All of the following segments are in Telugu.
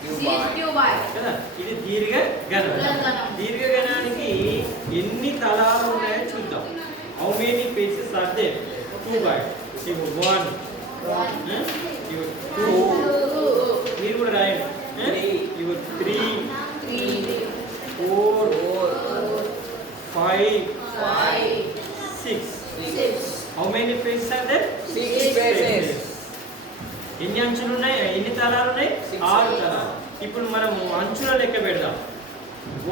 కదా, ఇది దీర్ఘగణం. దీర్ఘగణానికి ఎన్ని తలాలు ఉన్నాయో చూద్దాం. How many faces are there? 2 by 1 2 మీరు కూడా రాయండి. 3 4 5 6. How many faces are there? 6 faces. ఎన్ని అంచులు ఉన్నాయి? ఎన్ని తలాలు ఉన్నాయి? 6 తలాలు. ఇప్పుడు మనము అంచుల లెక్క పెడదాం.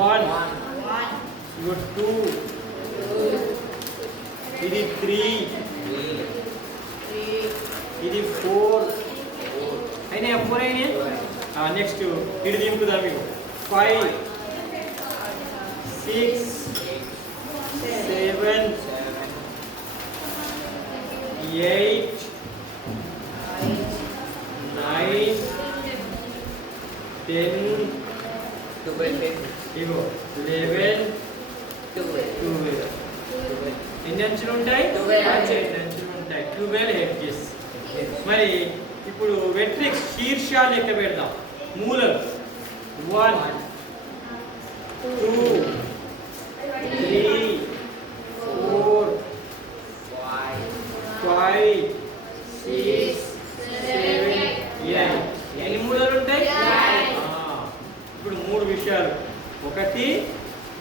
1 2 ఇది 3 ఇది 4 అయినా 4 అయినా. నెక్స్ట్ ఇటు దింపుదాం. మీకు 5 6 7 8 9 10 ఇగో 11 12. ఎన్ని అంచులు ఉంటాయి? 12 అంచులు ఉంటాయి. 12 ఎడ్జెస్. మరి ఇప్పుడు వెట్రిక్స్ శీర్ష లెక్క పెడదాం. మూలలు 1 2 3 4 5 6 7 8. ఎన్ని మూలలు ఉంటాయి? ఇప్పుడు 3 విషయాలు. ఒకటి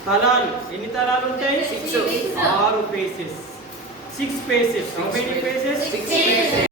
తలాలు. ఎన్ని తలాలు ఉంటాయి? 6 faces. 6 faces. How many faces? 6 faces.